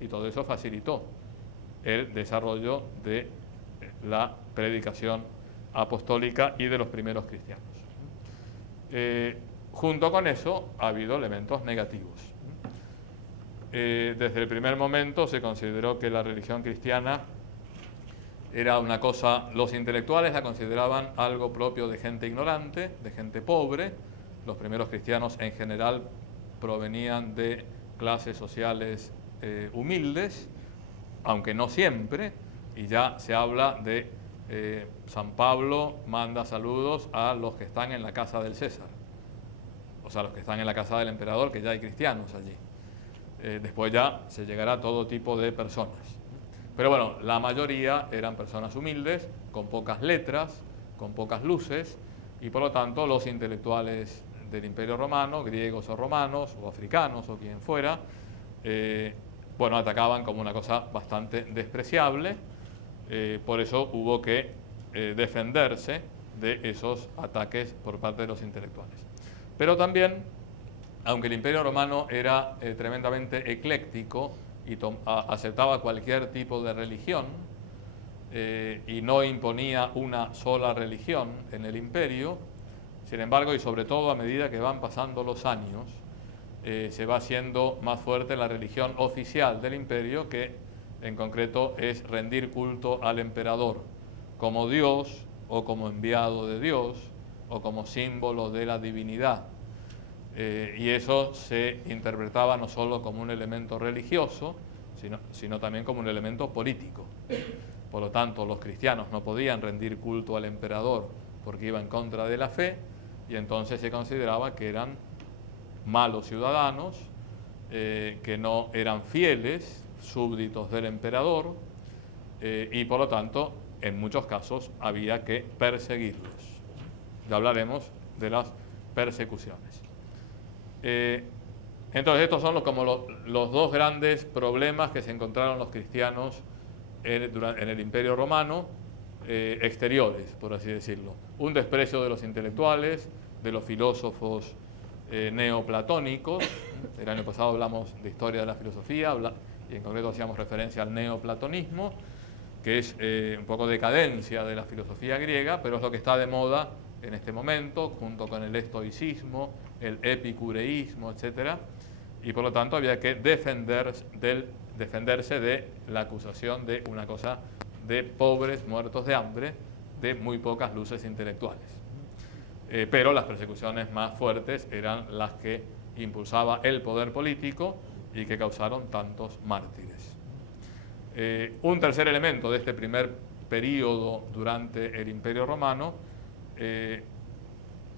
y todo eso facilitó el desarrollo de la predicación apostólica y de los primeros cristianos. Junto con eso ha habido elementos negativos. Desde el primer momento se consideró que la religión cristiana era una cosa, los intelectuales la consideraban algo propio de gente ignorante, de gente pobre. Los primeros cristianos en general provenían de clases sociales humildes, aunque no siempre, y ya se habla de San Pablo manda saludos a los que están en la casa del César, o sea, los que están en la casa del emperador, que ya hay cristianos allí. Después ya se llegará a todo tipo de personas. Pero bueno, la mayoría eran personas humildes, con pocas letras, con pocas luces, y por lo tanto los intelectuales del Imperio Romano, griegos o romanos, o africanos o quien fuera, bueno, atacaban como una cosa bastante despreciable. Por eso hubo que defenderse de esos ataques por parte de los intelectuales. Pero también, aunque el Imperio Romano era tremendamente ecléctico y aceptaba cualquier tipo de religión y no imponía una sola religión en el imperio, sin embargo, y sobre todo a medida que van pasando los años, se va haciendo más fuerte la religión oficial del imperio, que en concreto es rendir culto al emperador como Dios o como enviado de Dios o como símbolo de la divinidad. Y eso se interpretaba no solo como un elemento religioso, sino también como un elemento político. Por lo tanto, los cristianos no podían rendir culto al emperador porque iba en contra de la fe, y entonces se consideraba que eran malos ciudadanos, que no eran fieles, súbditos del emperador, y por lo tanto, en muchos casos, había que perseguirlos. Ya hablaremos de las persecuciones. Entonces, estos son como los dos grandes problemas que se encontraron los cristianos en el Imperio Romano, exteriores, por así decirlo. Un desprecio de los intelectuales, de los filósofos neoplatónicos. El año pasado hablamos de historia de la filosofía, y en concreto hacíamos referencia al neoplatonismo, que es un poco decadencia de la filosofía griega, pero es lo que está de moda en este momento, junto con el estoicismo, el epicureísmo, etc. Y por lo tanto había que defenderse de la acusación de una cosa de pobres muertos de hambre, de muy pocas luces intelectuales. Pero las persecuciones más fuertes eran las que impulsaba el poder político y que causaron tantos mártires. Un tercer elemento de este primer período durante el Imperio Romano,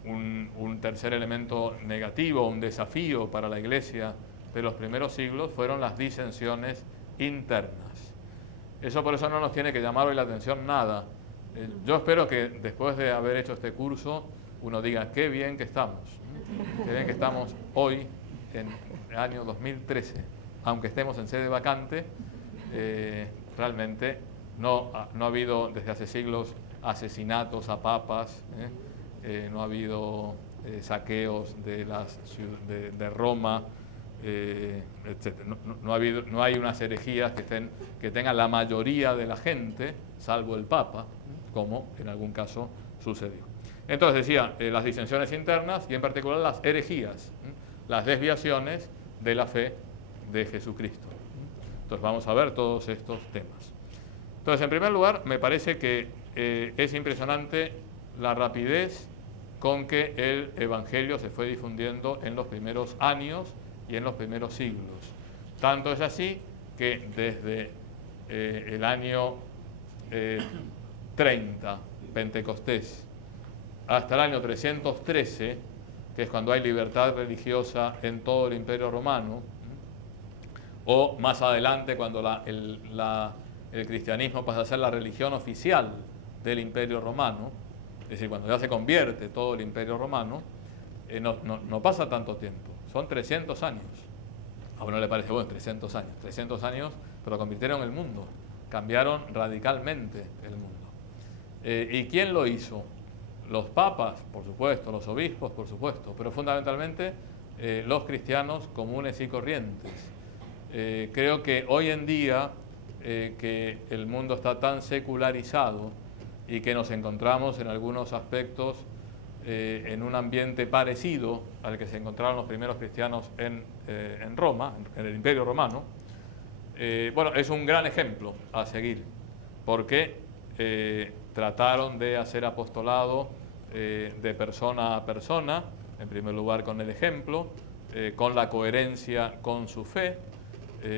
un tercer elemento negativo, un desafío para la Iglesia de los primeros siglos, fueron las disensiones internas. Por eso no nos tiene que llamar hoy la atención nada. Yo espero que después de haber hecho este curso uno diga, qué bien que estamos hoy en el año 2013, aunque estemos en sede vacante. Realmente no ha habido desde hace siglos asesinatos a papas, no ha habido saqueos de Roma, etc. No hay unas herejías que tengan la mayoría de la gente, salvo el Papa, como en algún caso sucedió. Entonces decía, las disensiones internas y en particular las herejías, las desviaciones de la fe de Jesucristo. Entonces vamos a ver todos estos temas. Entonces, en primer lugar, me parece que es impresionante la rapidez con que el Evangelio se fue difundiendo en los primeros años y en los primeros siglos. Tanto es así que desde el año 30, Pentecostés, hasta el año 313, que es cuando hay libertad religiosa en todo el Imperio Romano, o más adelante cuando el cristianismo pasa a ser la religión oficial del Imperio Romano, es decir, cuando ya se convierte todo el Imperio Romano, no pasa tanto tiempo, son 300 años. A uno le parece, bueno, 300 años, pero convirtieron el mundo, cambiaron radicalmente el mundo. ¿Y quién lo hizo? Los papas, por supuesto, los obispos, por supuesto, pero fundamentalmente los cristianos comunes y corrientes. Creo que hoy en día, que el mundo está tan secularizado y que nos encontramos en algunos aspectos en un ambiente parecido al que se encontraron los primeros cristianos en Roma, en el Imperio Romano, bueno, es un gran ejemplo a seguir, porque trataron de hacer apostolado de persona a persona, en primer lugar con el ejemplo, con la coherencia con su fe,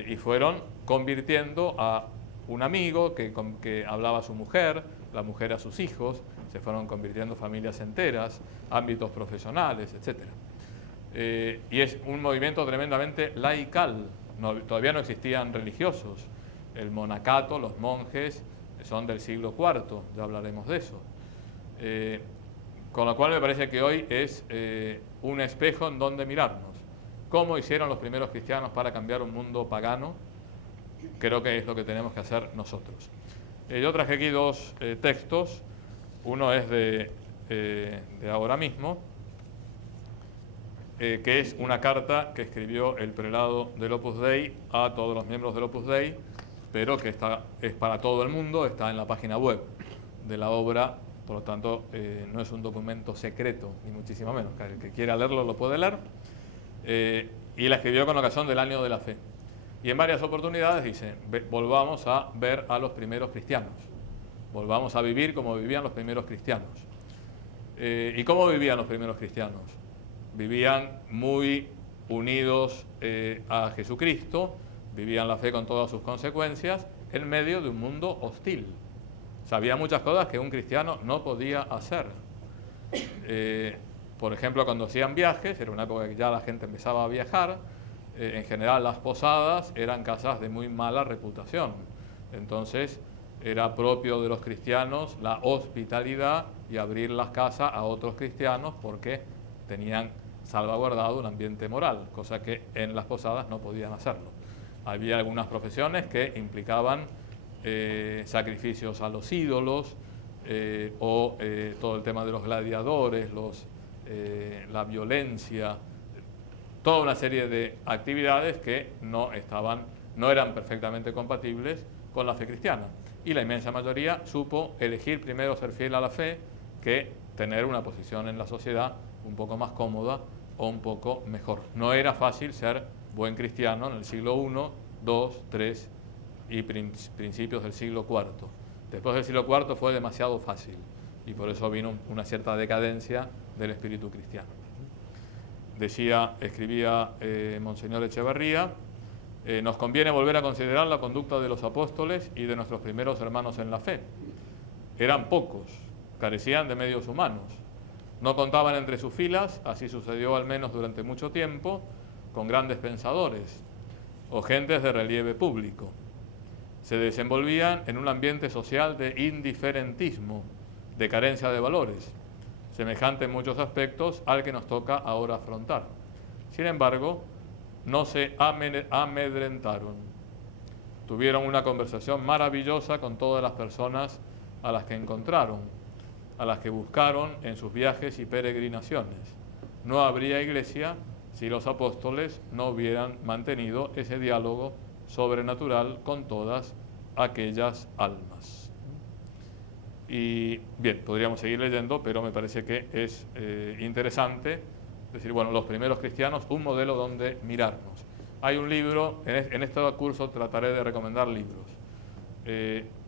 y fueron convirtiendo a un amigo que hablaba a su mujer, la mujer a sus hijos, se fueron convirtiendo familias enteras, ámbitos profesionales, etc. Y es un movimiento tremendamente laical, todavía no existían religiosos. El monacato, los monjes, son del siglo IV, ya hablaremos de eso. Con lo cual me parece que hoy es un espejo en donde mirarnos. ¿Cómo hicieron los primeros cristianos para cambiar un mundo pagano? Creo que es lo que tenemos que hacer nosotros. Yo traje aquí dos textos. Uno es de ahora mismo, que es una carta que escribió el prelado del Opus Dei a todos los miembros del Opus Dei, pero que es para todo el mundo, está en la página web de la obra, por lo tanto no es un documento secreto, ni muchísimo menos. El que quiera leerlo lo puede leer. Y la escribió con ocasión del Año de la Fe. Y en varias oportunidades dice, volvamos a ver a los primeros cristianos, volvamos a vivir como vivían los primeros cristianos. ¿Y cómo vivían los primeros cristianos? Vivían muy unidos a Jesucristo, vivían la fe con todas sus consecuencias, en medio de un mundo hostil. Sabía muchas cosas que un cristiano no podía hacer. Por ejemplo, cuando hacían viajes, era una época que ya la gente empezaba a viajar, en general las posadas eran casas de muy mala reputación. Entonces, era propio de los cristianos la hospitalidad y abrir las casas a otros cristianos porque tenían salvaguardado un ambiente moral, cosa que en las posadas no podían hacerlo. Había algunas profesiones que implicaban sacrificios a los ídolos, o todo el tema de los gladiadores, la violencia, toda una serie de actividades que no eran perfectamente compatibles con la fe cristiana. Y la inmensa mayoría supo elegir primero ser fiel a la fe que tener una posición en la sociedad un poco más cómoda o un poco mejor. No era fácil ser buen cristiano en el siglo I, II, III y principios del siglo IV. Después del siglo IV fue demasiado fácil y por eso vino una cierta decadencia del espíritu cristiano. Escribía Monseñor Echeverría, nos conviene volver a considerar la conducta de los apóstoles y de nuestros primeros hermanos en la fe. Eran pocos, carecían de medios humanos, no contaban entre sus filas, así sucedió al menos durante mucho tiempo, con grandes pensadores o gentes de relieve público. Se desenvolvían en un ambiente social de indiferentismo, de carencia de valores, semejante en muchos aspectos al que nos toca ahora afrontar. Sin embargo, no se amedrentaron. Tuvieron una conversación maravillosa con todas las personas a las que encontraron, a las que buscaron en sus viajes y peregrinaciones. No habría iglesia si los apóstoles no hubieran mantenido ese diálogo sobrenatural con todas aquellas almas. Y bien, podríamos seguir leyendo, pero me parece que es interesante decir, bueno, los primeros cristianos, un modelo donde mirarnos. Hay un libro, en este curso trataré de recomendar libros.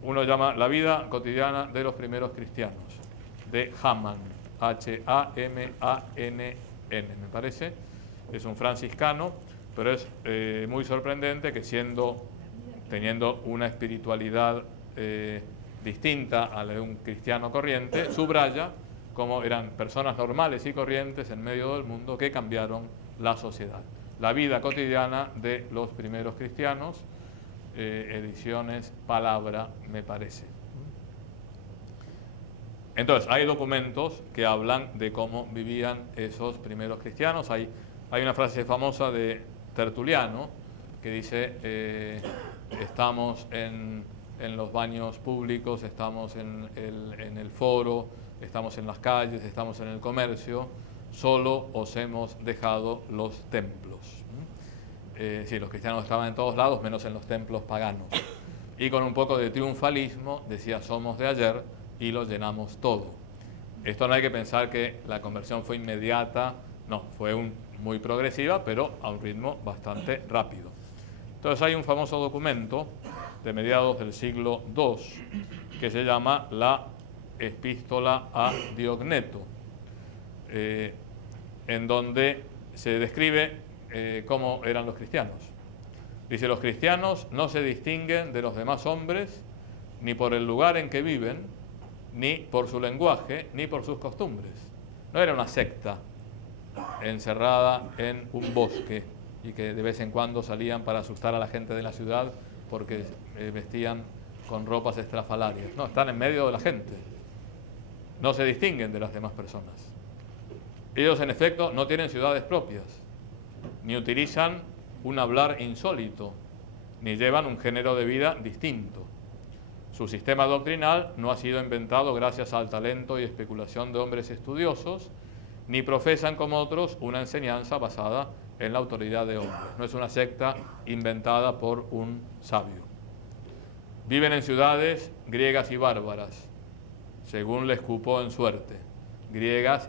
Uno llama La vida cotidiana de los primeros cristianos, de Hamann, H-A-M-A-N-N, me parece. Es un franciscano, pero es muy sorprendente que teniendo una espiritualidad distinta a la de un cristiano corriente, subraya cómo eran personas normales y corrientes en medio del mundo que cambiaron la sociedad. La vida cotidiana de los primeros cristianos, ediciones Palabra, me parece. Entonces, hay documentos que hablan de cómo vivían esos primeros cristianos. Hay una frase famosa de Tertuliano que dice, estamos en los baños públicos, estamos en el foro, estamos en las calles, estamos en el comercio, solo os hemos dejado los templos. sí, los cristianos estaban en todos lados, menos en los templos paganos. Y con un poco de triunfalismo decía, somos de ayer y lo llenamos todo. Esto no hay que pensar que la conversión fue inmediata, no, fue muy progresiva, pero a un ritmo bastante rápido. Entonces hay un famoso documento de mediados del siglo II que se llama la Epístola a Diogneto, en donde se describe cómo eran los cristianos. Dice, los cristianos no se distinguen de los demás hombres ni por el lugar en que viven, ni por su lenguaje, ni por sus costumbres. No era una secta encerrada en un bosque y que de vez en cuando salían para asustar a la gente de la ciudad porque vestían con ropas estrafalarias. No, están en medio de la gente. No se distinguen de las demás personas. Ellos, en efecto, no tienen ciudades propias, ni utilizan un hablar insólito, ni llevan un género de vida distinto. Su sistema doctrinal no ha sido inventado gracias al talento y especulación de hombres estudiosos, ni profesan como otros una enseñanza basada en la autoridad de hombres. No es una secta inventada por un sabio. Viven en ciudades griegas y bárbaras, según les cupo en suerte. Griegas,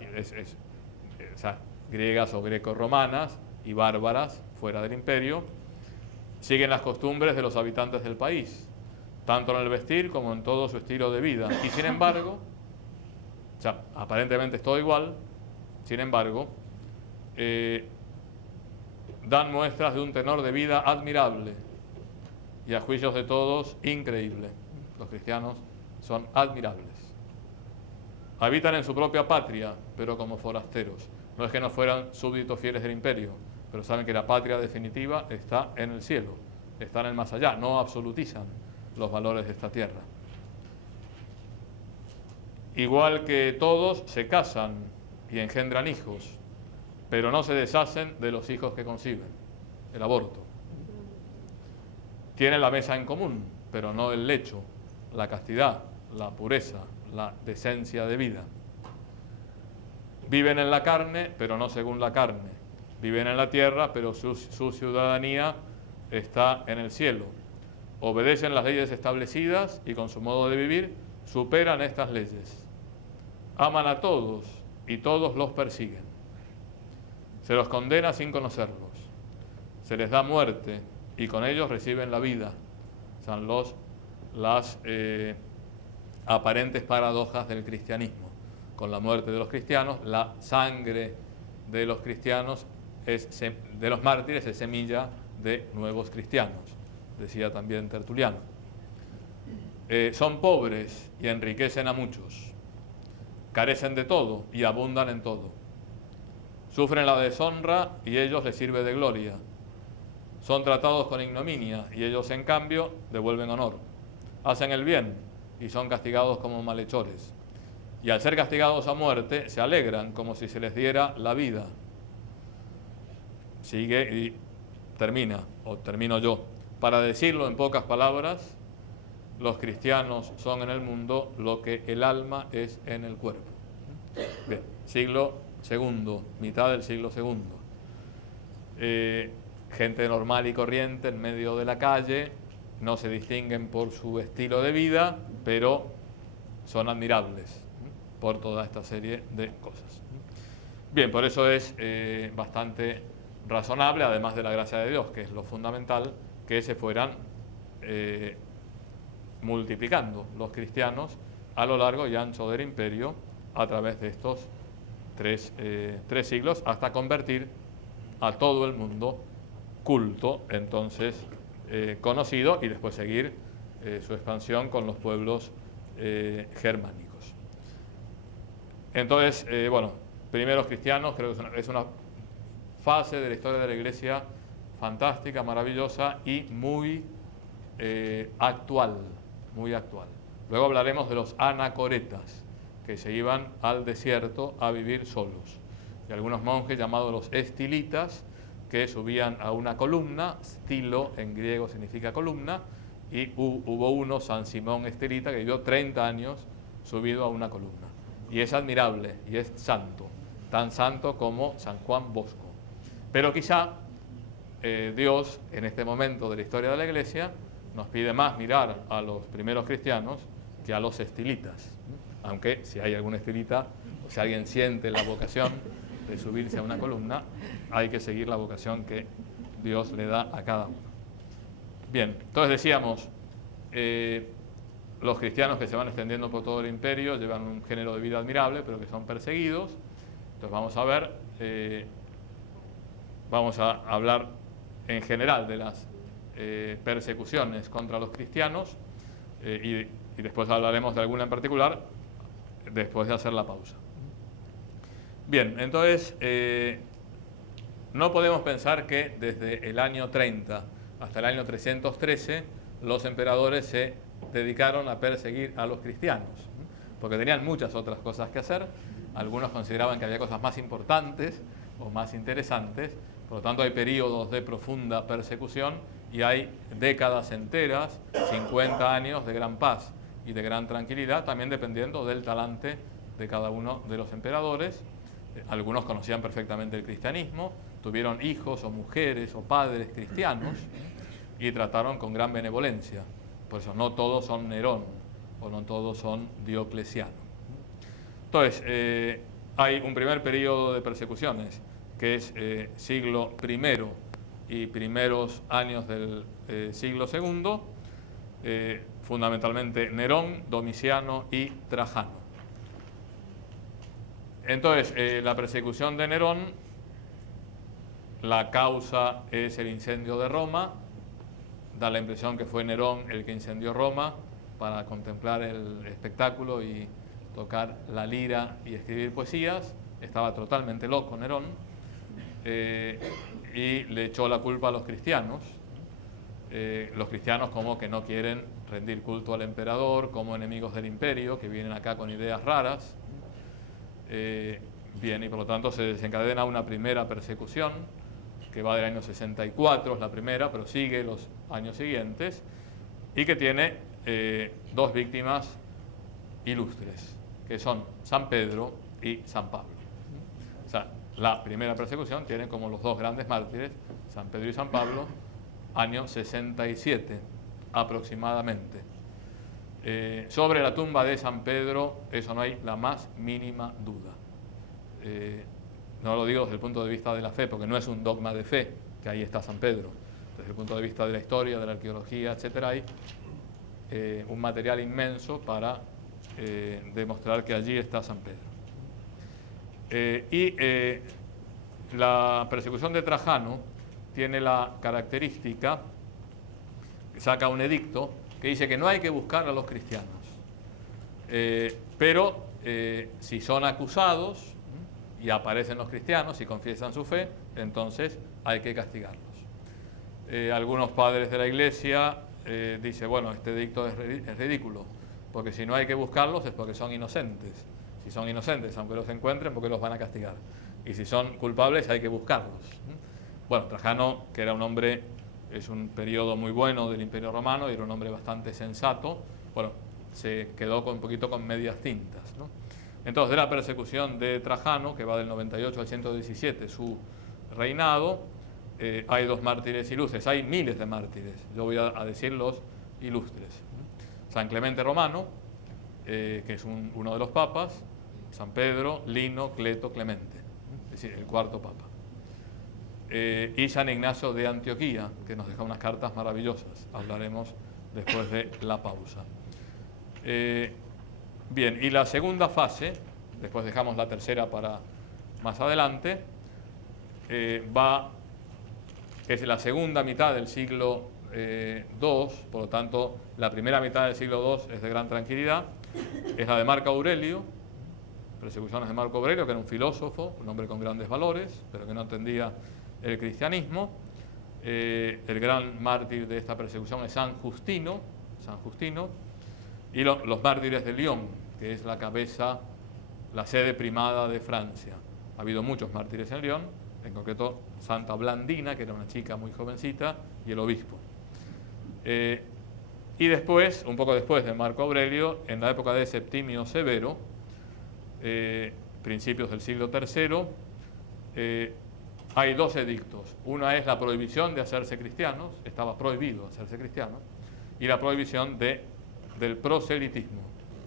griegas o greco-romanas y bárbaras, fuera del imperio, siguen las costumbres de los habitantes del país, tanto en el vestir como en todo su estilo de vida. Y sin embargo, aparentemente es todo igual, sin embargo, dan muestras de un tenor de vida admirable y a juicios de todos increíble. Los cristianos son admirables. Habitan en su propia patria, pero como forasteros. No es que no fueran súbditos fieles del imperio, pero saben que la patria definitiva está en el cielo, está en el más allá, no absolutizan los valores de esta tierra. Igual que todos, se casan y engendran hijos, pero no se deshacen de los hijos que conciben, el aborto. Tienen la mesa en común, pero no el lecho, la castidad, la pureza, la decencia de vida. Viven en la carne, pero no según la carne. Viven en la tierra, pero su ciudadanía está en el cielo. Obedecen las leyes establecidas y con su modo de vivir superan estas leyes. Aman a todos y todos los persiguen. Se los condena sin conocerlos. Se les da muerte y con ellos reciben la vida. Son las aparentes paradojas del cristianismo. Con la muerte de los cristianos, la sangre de los cristianos, de los mártires, es semilla de nuevos cristianos, decía también Tertuliano. Son pobres y enriquecen a muchos. Carecen de todo y abundan en todo. Sufren la deshonra y ellos les sirve de gloria. Son tratados con ignominia y ellos, en cambio, devuelven honor. Hacen el bien y son castigados como malhechores. Y al ser castigados a muerte, se alegran como si se les diera la vida. Sigue y termino yo. Para decirlo en pocas palabras, los cristianos son en el mundo lo que el alma es en el cuerpo. Bien, siglo II, mitad del siglo II. Gente normal y corriente en medio de la calle, no se distinguen por su estilo de vida, pero son admirables por toda esta serie de cosas. Bien, por eso es bastante razonable, además de la gracia de Dios, que es lo fundamental, que se fueran multiplicando los cristianos a lo largo y ancho del imperio a través de estos tres siglos, hasta convertir a todo el mundo culto, entonces conocido, y después seguir su expansión con los pueblos germánicos. Entonces, primeros cristianos, creo que es una fase de la historia de la Iglesia fantástica, maravillosa y muy actual, muy actual. Luego hablaremos de los anacoretas, que se iban al desierto a vivir solos, y algunos monjes llamados los estilitas, que subían a una columna. Stilo en griego significa columna, y hubo uno, San Simón Estilita, que vivió 30 años subido a una columna, y es admirable y es santo, tan santo como San Juan Bosco. Pero quizá Dios, en este momento de la historia de la Iglesia, nos pide más mirar a los primeros cristianos que a los estilitas. Aunque si hay algún estilita, o si alguien siente la vocación de subirse a una columna, hay que seguir la vocación que Dios le da a cada uno. Bien, entonces decíamos, los cristianos que se van extendiendo por todo el imperio llevan un género de vida admirable, pero que son perseguidos. Entonces vamos a hablar en general de las persecuciones contra los cristianos y después hablaremos de alguna en particular después de hacer la pausa. Bien, entonces no podemos pensar que desde el año 30 hasta el año 313 los emperadores se dedicaron a perseguir a los cristianos, porque tenían muchas otras cosas que hacer. Algunos consideraban que había cosas más importantes o más interesantes, por lo tanto hay periodos de profunda persecución y hay décadas enteras, 50 años de gran paz y de gran tranquilidad, también dependiendo del talante de cada uno de los emperadores. Algunos conocían perfectamente el cristianismo, tuvieron hijos o mujeres o padres cristianos y trataron con gran benevolencia. Por eso no todos son Nerón o no todos son Diocleciano. Entonces, hay un primer periodo de persecuciones que es siglo I y primeros años del siglo II, fundamentalmente Nerón, Domiciano y Trajano. Entonces, la persecución de Nerón, la causa es el incendio de Roma. Da la impresión que fue Nerón el que incendió Roma para contemplar el espectáculo y tocar la lira y escribir poesías. Estaba totalmente loco Nerón y le echó la culpa a los cristianos. Los cristianos como que no quieren rendir culto al emperador, como enemigos del imperio, que vienen acá con ideas raras. Bien, y por lo tanto se desencadena una primera persecución que va del año 64, es la primera, pero sigue los años siguientes, y que tiene dos víctimas ilustres, que son San Pedro y San Pablo. O sea, la primera persecución tiene como los dos grandes mártires, San Pedro y San Pablo, año 67 aproximadamente. Sobre la tumba de San Pedro, eso no hay la más mínima duda. No lo digo desde el punto de vista de la fe, porque no es un dogma de fe, que ahí está San Pedro. Desde el punto de vista de la historia, de la arqueología, etc., hay un material inmenso para demostrar que allí está San Pedro. La persecución de Trajano tiene la característica, saca un edicto que dice que no hay que buscar a los cristianos, pero si son acusados y aparecen los cristianos y confiesan su fe, entonces hay que castigarlos. Algunos padres de la Iglesia dicen, bueno, este edicto es ridículo, porque si no hay que buscarlos es porque son inocentes. Si son inocentes, aunque los encuentren, porque los van a castigar. Y si son culpables, hay que buscarlos. Bueno, Trajano, que era un hombre, es un periodo muy bueno del Imperio Romano y era un hombre bastante sensato, bueno, se quedó un poquito con medias tintas, ¿no? Entonces, de la persecución de Trajano, que va del 98 al 117, su reinado, hay dos mártires ilustres, hay miles de mártires, yo voy a decir los ilustres. San Clemente Romano, que es uno de los papas, San Pedro, Lino, Cleto, Clemente, es decir, el cuarto papa. Y San Ignacio de Antioquía, que nos deja unas cartas maravillosas, hablaremos después de la pausa. Bien, y la segunda fase, después dejamos la tercera para más adelante, es la segunda mitad del siglo II, por lo tanto la primera mitad del siglo II es de gran tranquilidad, es la de Marco Aurelio, persecuciones de Marco Aurelio, que era un filósofo, un hombre con grandes valores, pero que no entendía el cristianismo. El gran mártir de esta persecución es San Justino, y los mártires de Lyon, que es la cabeza, la sede primada de Francia. Ha habido muchos mártires en Lyon, en concreto Santa Blandina, que era una chica muy jovencita, y el obispo. Y después, un poco después de Marco Aurelio, en la época de Septimio Severo, principios del siglo III, hay dos edictos. Una es la prohibición de hacerse cristianos, estaba prohibido hacerse cristiano, y la prohibición del proselitismo,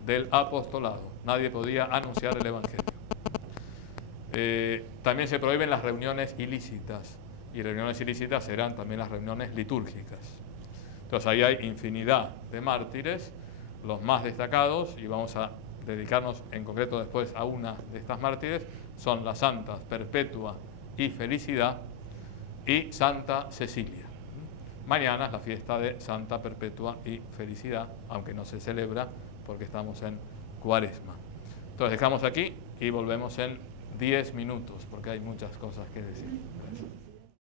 del apostolado. Nadie podía anunciar el Evangelio. También se prohíben las reuniones ilícitas, y reuniones ilícitas eran también las reuniones litúrgicas. Entonces ahí hay infinidad de mártires, los más destacados, y vamos a dedicarnos en concreto después a una de estas mártires, son las santas Perpetua y Felicidad y Santa Cecilia. Mañana es la fiesta de Santa Perpetua y Felicidad, aunque no se celebra porque estamos en Cuaresma. Entonces dejamos aquí y volvemos en 10 minutos porque hay muchas cosas que decir.